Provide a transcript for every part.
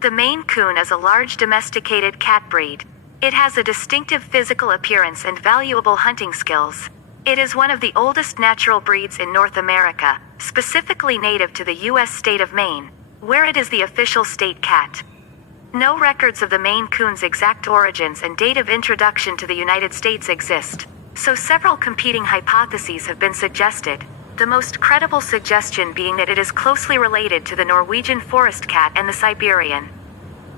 The Maine Coon is a large domesticated cat breed. It has a distinctive physical appearance and valuable hunting skills. It is one of the oldest natural breeds in North America, specifically native to the U.S. state of Maine, where it is the official state cat. No records of the Maine Coon's exact origins and date of introduction to the United States exist, so several competing hypotheses have been suggested, the most credible suggestion being that it is closely related to the Norwegian forest cat and the Siberian.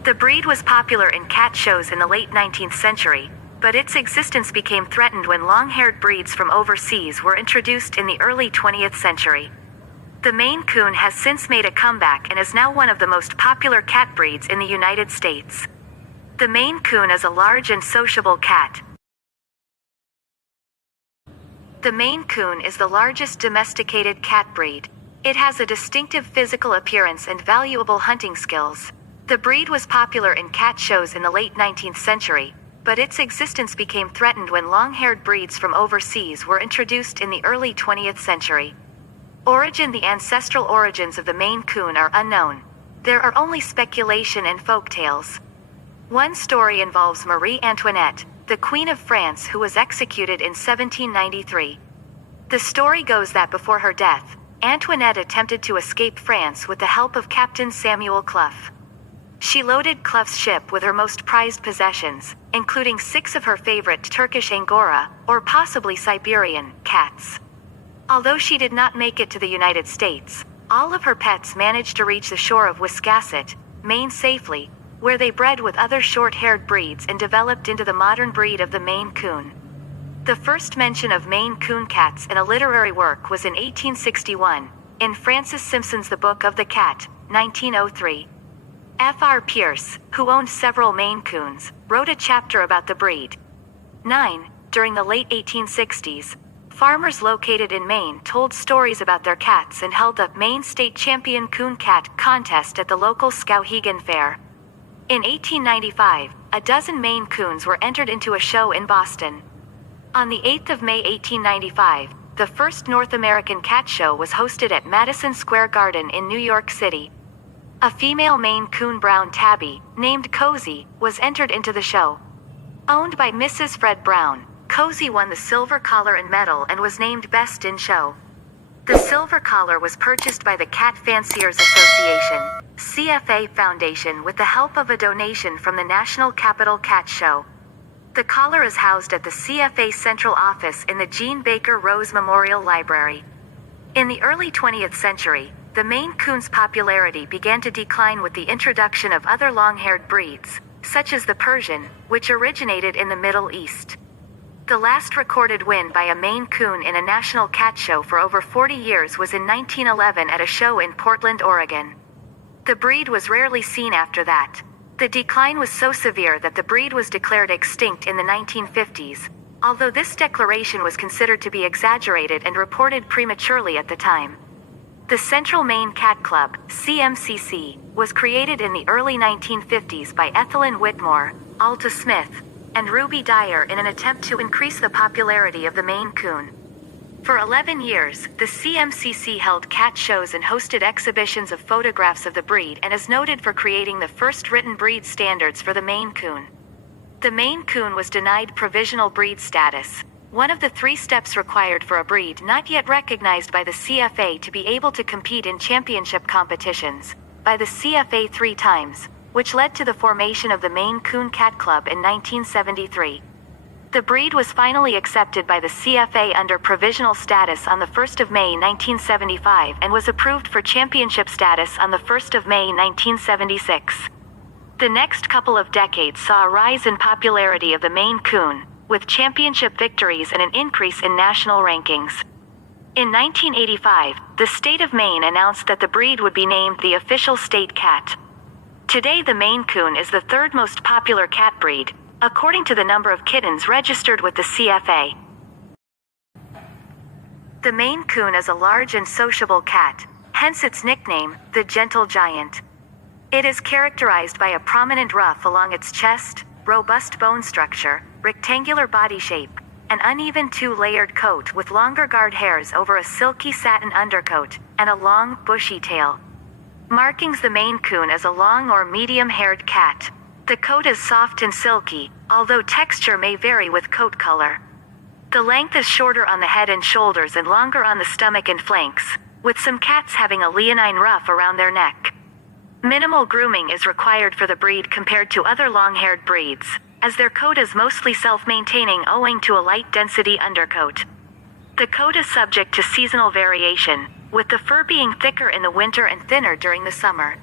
The breed was popular in cat shows in the late 19th century, but its existence became threatened when long-haired breeds from overseas were introduced in the early 20th century. The Maine Coon has since made a comeback and is now one of the most popular cat breeds in the United States. The Maine Coon is a large and sociable cat. The Maine Coon is the largest domesticated cat breed. It has a distinctive physical appearance and valuable hunting skills. The breed was popular in cat shows in the late 19th century, but its existence became threatened when long-haired breeds from overseas were introduced in the early 20th century. The ancestral origins of the Maine Coon are unknown. There are only speculation and folktales. One story involves Marie Antoinette, the Queen of France, who was executed in 1793. The story goes that before her death, Antoinette attempted to escape France with the help of Captain Samuel Clough. She loaded Clough's ship with her most prized possessions, including 6 of her favorite Turkish Angora, or possibly Siberian, cats. Although she did not make it to the United States, all of her pets managed to reach the shore of Wiscasset, Maine safely, where they bred with other short-haired breeds and developed into the modern breed of the Maine Coon. The first mention of Maine Coon cats in a literary work was in 1861, in Francis Simpson's The Book of the Cat, 1903. F.R. Pierce, who owned several Maine Coons, wrote a chapter about the breed. 9. During the late 1860s, farmers located in Maine told stories about their cats and held the Maine State Champion Coon Cat contest at the local Skowhegan Fair. In 1895, a dozen Maine Coons were entered into a show in Boston. On the 8th of May 1895, the first North American cat show was hosted at Madison Square Garden in New York City. A female Maine Coon brown tabby, named Cozy, was entered into the show. Owned by Mrs. Fred Brown, Cozy won the silver collar and medal and was named Best in Show. The silver collar was purchased by the Cat Fanciers Association, CFA Foundation, with the help of a donation from the National Capital Cat Show. The collar is housed at the CFA Central Office in the Jean Baker Rose Memorial Library. In the early 20th century, the Maine Coon's popularity began to decline with the introduction of other long-haired breeds, such as the Persian, which originated in the Middle East. The last recorded win by a Maine Coon in a national cat show for over 40 years was in 1911 at a show in Portland, Oregon. The breed was rarely seen after that. The decline was so severe that the breed was declared extinct in the 1950s, although this declaration was considered to be exaggerated and reported prematurely at the time. The Central Maine Cat Club, CMCC, was created in the early 1950s by Ethelyn Whitmore, Alta Smith, and Ruby Dyer in an attempt to increase the popularity of the Maine Coon. For 11 years, the CMCC held cat shows and hosted exhibitions of photographs of the breed and is noted for creating the first written breed standards for the Maine Coon. The Maine Coon was denied provisional breed status, one of the 3 steps required for a breed not yet recognized by the CFA to be able to compete in championship competitions, by the CFA 3 times, which led to the formation of the Maine Coon Cat Club in 1973. The breed was finally accepted by the CFA under provisional status on the 1st of May 1975 and was approved for championship status on the 1st of May 1976. The next couple of decades saw a rise in popularity of the Maine Coon, with championship victories and an increase in national rankings. In 1985, the state of Maine announced that the breed would be named the official state cat. Today the Maine Coon is the 3rd most popular cat breed, according to the number of kittens registered with the CFA. The Maine Coon is a large and sociable cat, hence its nickname, the Gentle Giant. It is characterized by a prominent ruff along its chest, robust bone structure, rectangular body shape, an uneven 2-layered coat with longer guard hairs over a silky satin undercoat, and a long, bushy tail. Markings: the Maine Coon is a long or medium-haired cat. The coat is soft and silky, although texture may vary with coat color. The length is shorter on the head and shoulders and longer on the stomach and flanks, with some cats having a leonine ruff around their neck. Minimal grooming is required for the breed compared to other long-haired breeds, as their coat is mostly self-maintaining owing to a light-density undercoat. The coat is subject to seasonal variation, with the fur being thicker in the winter and thinner during the summer.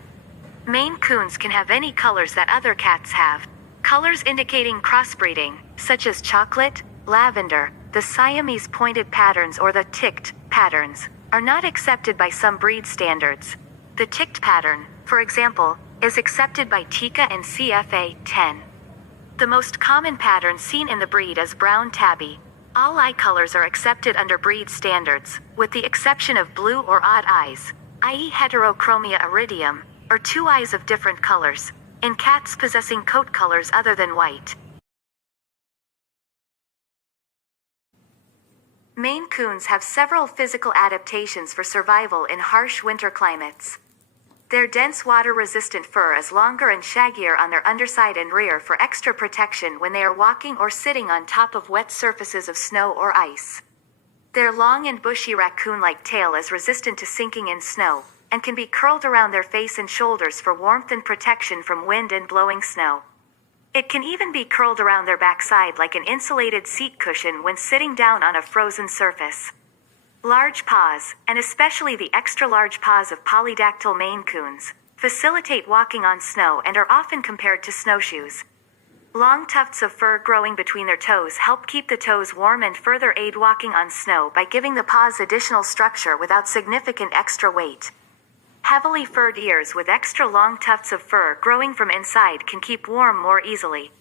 Maine Coons can have any colors that other cats have. Colors indicating crossbreeding, such as chocolate, lavender, the Siamese pointed patterns or the ticked patterns, are not accepted by some breed standards. The ticked pattern, for example, is accepted by TICA and CFA 10. The most common pattern seen in the breed is brown tabby. All eye colors are accepted under breed standards, with the exception of blue or odd eyes, i.e. heterochromia iridium, or two eyes of different colors, in cats possessing coat colors other than white. Maine Coons have several physical adaptations for survival in harsh winter climates. Their dense water-resistant fur is longer and shaggier on their underside and rear for extra protection when they are walking or sitting on top of wet surfaces of snow or ice. Their long and bushy raccoon-like tail is resistant to sinking in snow, and can be curled around their face and shoulders for warmth and protection from wind and blowing snow. It can even be curled around their backside like an insulated seat cushion when sitting down on a frozen surface. Large paws, and especially the extra-large paws of polydactyl Maine Coons, facilitate walking on snow and are often compared to snowshoes. Long tufts of fur growing between their toes help keep the toes warm and further aid walking on snow by giving the paws additional structure without significant extra weight. Heavily furred ears with extra long tufts of fur growing from inside can keep warm more easily.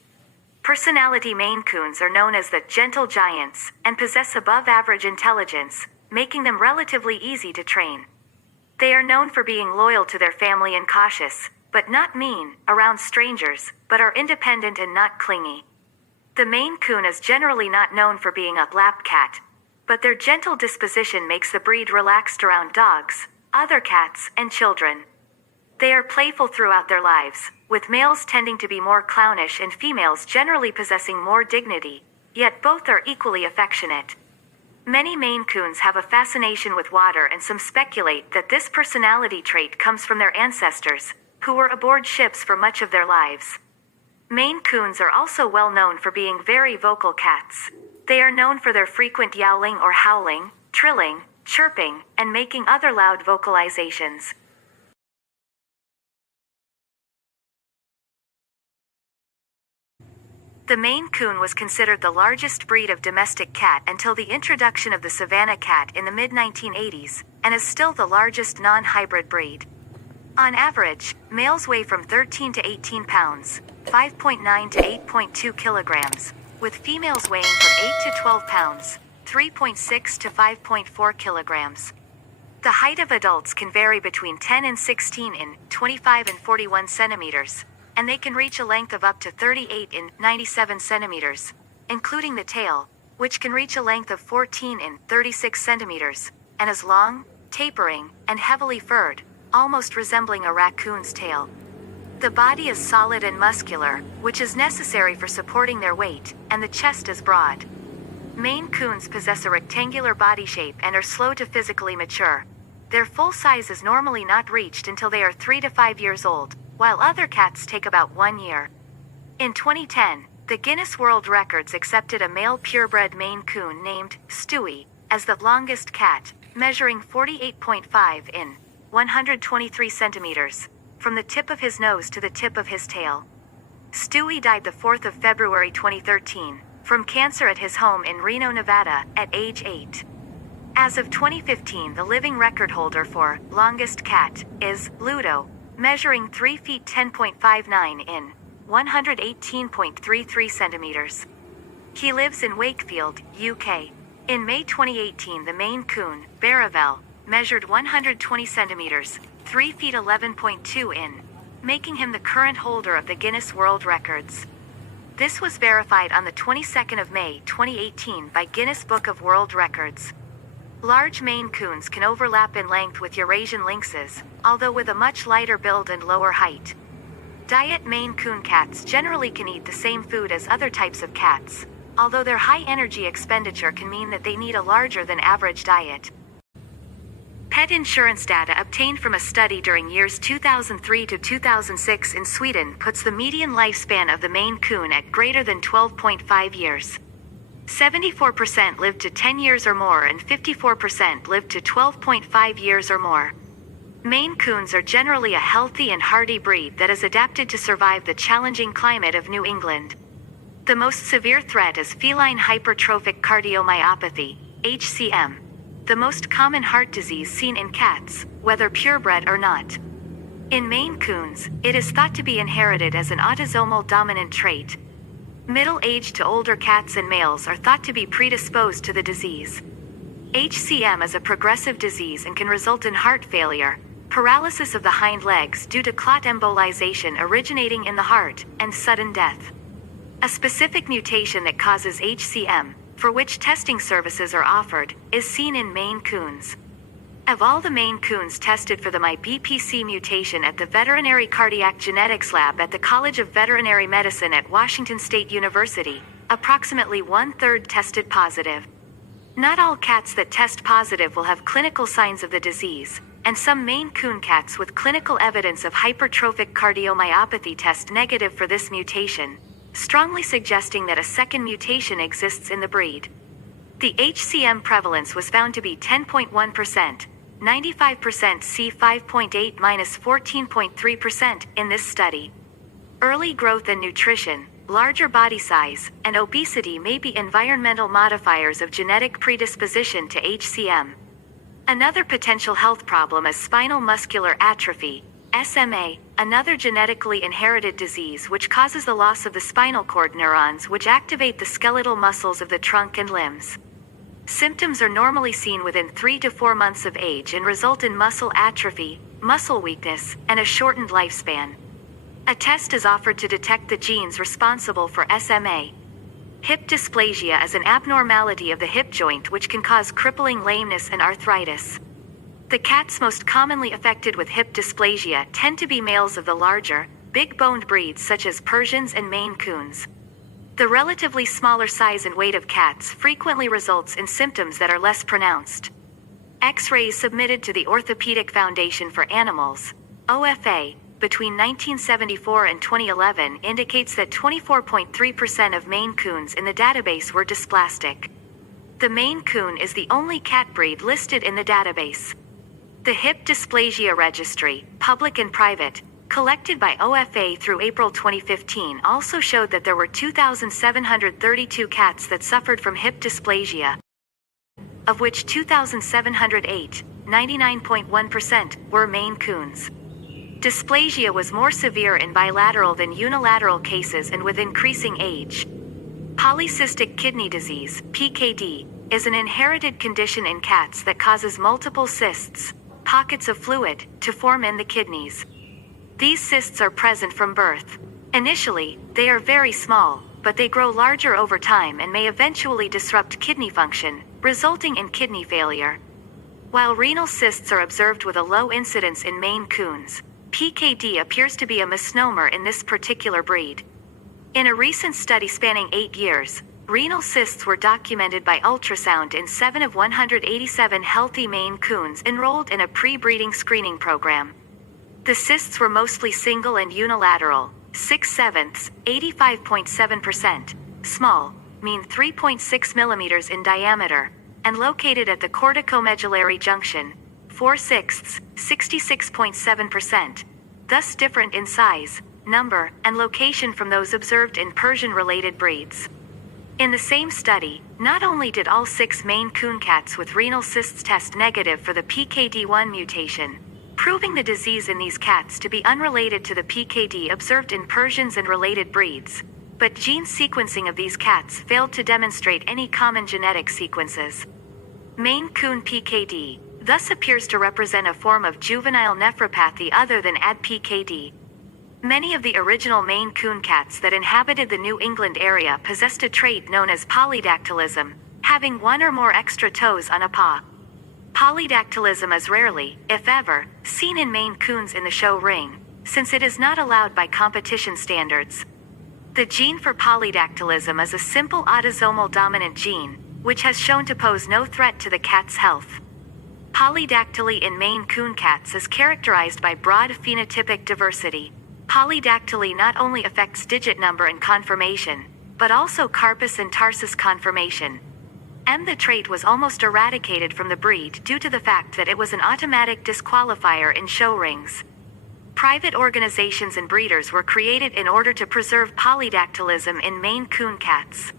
Personality: Maine Coons are known as the gentle giants, and possess above-average intelligence, making them relatively easy to train. They are known for being loyal to their family and cautious, but not mean, around strangers, but are independent and not clingy. The Maine Coon is generally not known for being a lap cat, but their gentle disposition makes the breed relaxed around dogs, other cats, and children. They are playful throughout their lives, with males tending to be more clownish and females generally possessing more dignity, yet both are equally affectionate. Many Maine Coons have a fascination with water, and some speculate that this personality trait comes from their ancestors, who were aboard ships for much of their lives. Maine Coons are also well known for being very vocal cats. They are known for their frequent yowling or howling, trilling, chirping, and making other loud vocalizations. The Maine Coon was considered the largest breed of domestic cat until the introduction of the Savannah cat in the mid-1980s, and is still the largest non-hybrid breed. On average, males weigh from 13 to 18 pounds, 5.9 to 8.2 kilograms, with females weighing from 8 to 12 pounds, 3.6 to 5.4 kilograms. The height of adults can vary between 10 and 16 in 25 and 41 centimeters, and they can reach a length of up to 38 in 97 centimeters, including the tail, which can reach a length of 14 in 36 centimeters, and is long, tapering, and heavily furred, almost resembling a raccoon's tail. The body is solid and muscular, which is necessary for supporting their weight, and the chest is broad. Maine Coons possess a rectangular body shape and are slow to physically mature. Their full size is normally not reached until they are 3 to 5 years old, while other cats take about 1 year. In 2010, the Guinness World Records accepted a male purebred Maine Coon named Stewie as the longest cat, measuring 48.5 in 123 centimeters, from the tip of his nose to the tip of his tail. Stewie died the 4th of February 2013, from cancer at his home in Reno, Nevada, at age 8. As of 2015, the living record holder for longest cat is Ludo, measuring 3 feet 10.59 in 118.33 centimeters. He lives in Wakefield, UK. In May 2018, the Maine Coon, Baravel, measured 120 centimeters, 3 feet 11.2 in, making him the current holder of the Guinness World Records. This was verified on the 22nd of May 2018 by Guinness Book of World Records. Large Maine Coons can overlap in length with Eurasian lynxes, although with a much lighter build and lower height. Diet: Maine Coon cats generally can eat the same food as other types of cats, although their high energy expenditure can mean that they need a larger than average diet. Pet insurance data obtained from a study during years 2003 to 2006 in Sweden puts the median lifespan of the Maine Coon at greater than 12.5 years. 74% lived to 10 years or more and 54% lived to 12.5 years or more. Maine Coons are generally a healthy and hardy breed that is adapted to survive the challenging climate of New England. The most severe threat is feline hypertrophic cardiomyopathy, HCM, the most common heart disease seen in cats, whether purebred or not. In Maine Coons, it is thought to be inherited as an autosomal dominant trait. Middle-aged to older cats and males are thought to be predisposed to the disease. HCM is a progressive disease and can result in heart failure, paralysis of the hind legs due to clot embolization originating in the heart, and sudden death. A specific mutation that causes HCM, for which testing services are offered, is seen in Maine Coons. Of all the Maine Coons tested for the MyBPC mutation at the Veterinary Cardiac Genetics Lab at the College of Veterinary Medicine at Washington State University, approximately 1/3 tested positive. Not all cats that test positive will have clinical signs of the disease, and some Maine Coon cats with clinical evidence of hypertrophic cardiomyopathy test negative for this mutation, strongly suggesting that a second mutation exists in the breed. The HCM prevalence was found to be 10.1%, 95% C5.8-14.3% in this study. Early growth and nutrition, larger body size, and obesity may be environmental modifiers of genetic predisposition to HCM. Another potential health problem is spinal muscular atrophy, SMA, another genetically inherited disease which causes the loss of the spinal cord neurons which activate the skeletal muscles of the trunk and limbs. Symptoms are normally seen within 3 to 4 months of age and result in muscle atrophy, muscle weakness, and a shortened lifespan. A test is offered to detect the genes responsible for SMA. Hip dysplasia is an abnormality of the hip joint which can cause crippling lameness and arthritis. The cats most commonly affected with hip dysplasia tend to be males of the larger, big-boned breeds such as Persians and Maine Coons. The relatively smaller size and weight of cats frequently results in symptoms that are less pronounced. X-rays submitted to the Orthopedic Foundation for Animals, OFA, between 1974 and 2011 indicates that 24.3% of Maine Coons in the database were dysplastic. The Maine Coon is the only cat breed listed in the database. The Hip Dysplasia Registry, public and private, collected by OFA through April 2015 also showed that there were 2,732 cats that suffered from hip dysplasia, of which 2,708, 99.1%, were Maine Coons. Dysplasia was more severe in bilateral than unilateral cases and with increasing age. Polycystic kidney disease, PKD, is an inherited condition in cats that causes multiple cysts, pockets of fluid, to form in the kidneys. These cysts are present from birth. Initially, they are very small, but they grow larger over time and may eventually disrupt kidney function, resulting in kidney failure. While renal cysts are observed with a low incidence in Maine Coons, PKD appears to be a misnomer in this particular breed. In a recent study spanning 8 years, renal cysts were documented by ultrasound in 7 of 187 healthy Maine Coons enrolled in a pre-breeding screening program. The cysts were mostly single and unilateral, 6/7, 85.7%, small, mean 3.6 mm in diameter, and located at the corticomedullary junction, 4/6, 66.7%, thus different in size, number, and location from those observed in Persian-related breeds. In the same study, not only did all 6 Maine Coon cats with renal cysts test negative for the PKD1 mutation, proving the disease in these cats to be unrelated to the PKD observed in Persians and related breeds, but gene sequencing of these cats failed to demonstrate any common genetic sequences. Maine Coon PKD thus appears to represent a form of juvenile nephropathy other than ADPKD. Many of the original Maine Coon cats that inhabited the New England area possessed a trait known as polydactylism, having one or more extra toes on a paw. Polydactylism is rarely, if ever, seen in Maine Coons in the show ring, since it is not allowed by competition standards. The gene for polydactylism is a simple autosomal dominant gene, which has shown to pose no threat to the cat's health. Polydactyly in Maine Coon cats is characterized by broad phenotypic diversity. Polydactyly not only affects digit number and conformation, but also carpus and tarsus conformation. The trait was almost eradicated from the breed due to the fact that it was an automatic disqualifier in show rings. Private organizations and breeders were created in order to preserve polydactylism in Maine Coon cats.